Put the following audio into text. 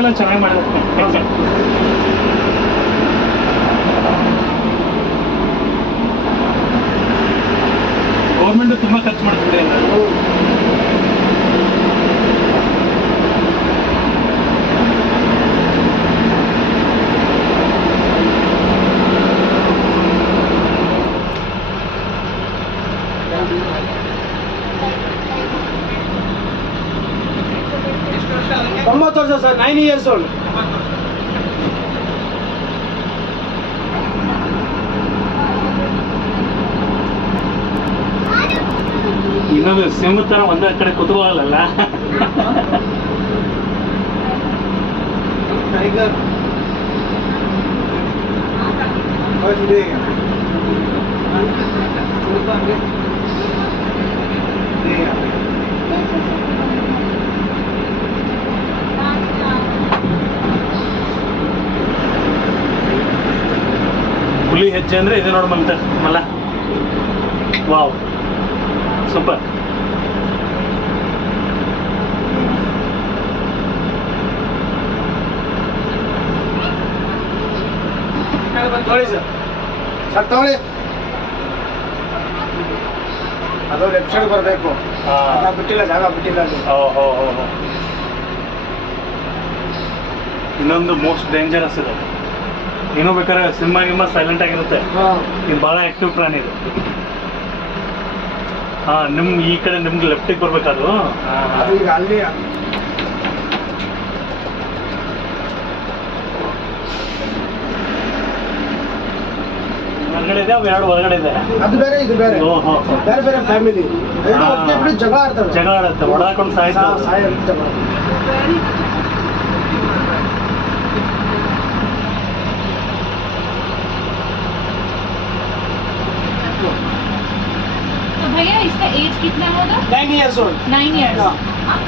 ಎಲ್ಲ ಚೆನ್ನಾಗಿ ಮಾಡಿದ್ದಾರೆ. ಗೌರ್ಮೆಂಟ್ ತುಂಬಾ ಖರ್ಚು ಮಾಡ್ತಿದೆ ಅಲ್ಲ. ಒಂಬತ್ತು ವರ್ಷ ಸರ್, 9 years old. ಇನ್ನೊಂದು ಸಿಂಹ ತರ ಒಂದೇ ಕಡೆ ಕುತೂಹಲಲ್ಲ. ಟೈಗರ್ ಹುಲಿ ಹೆಜ್ಜೆ ಅಂದ್ರೆ ಇದೆ ನೋಡ್ ಮಲ್ಲ. Wow, super. ತಗೊಳ್ಳಿ ಸರ್, ಸರ್ ತಗೊಳ್ಳಿ. ಅದು ಲೆಫ್ಟ್ ಸೈಡ್ ಬರಬೇಕು. ಬಿಟ್ಟಿಲ್ಲ, ಜಾಗ ಬಿಟ್ಟಿಲ್ಲ ಅದು. ಇನ್ನೊಂದು ಮೋಸ್ಟ್ ಡೇಂಜರಸ್ ಇದೆ. ಏನೋ ಬೇಕಾದ್ರೆ ಸಿನಿಮಾ ಸೈಲೆಂಟ್ ಆಗಿರುತ್ತೆ, ಇದು ಬಹಳ ಆಕ್ಟಿವ್ ಪ್ರಾಣಿ ಇದು. ನಿಮ್ ಈ ಕಡೆ ನಿಮ್ಗೆ ಲೆಫ್ಟಿಗೆ ಬರ್ಬೇಕದು. ಈಗ ಅಲ್ಲಿ ಹೊರಗಡೆ ಇದೆ, ಅವು ಎರಡು ಹೊರಗಡೆ ಇದೆ. ಅದು ಬೇರೆ, ಇದು ಬೇರೆ. ಬೇರೆ ಬೇರೆ ಫ್ಯಾಮಿಲಿ. ಜಗಳ ಆಡ್ತವೆ, ಜಗಳ ಆಡುತ್ತೆ, ಹೊಡೆದಾಕೊಂಡು ಸಾಯ್ತು. तो भैया इसका एज कितना होगा? 9 years old. 9 years. हाँ।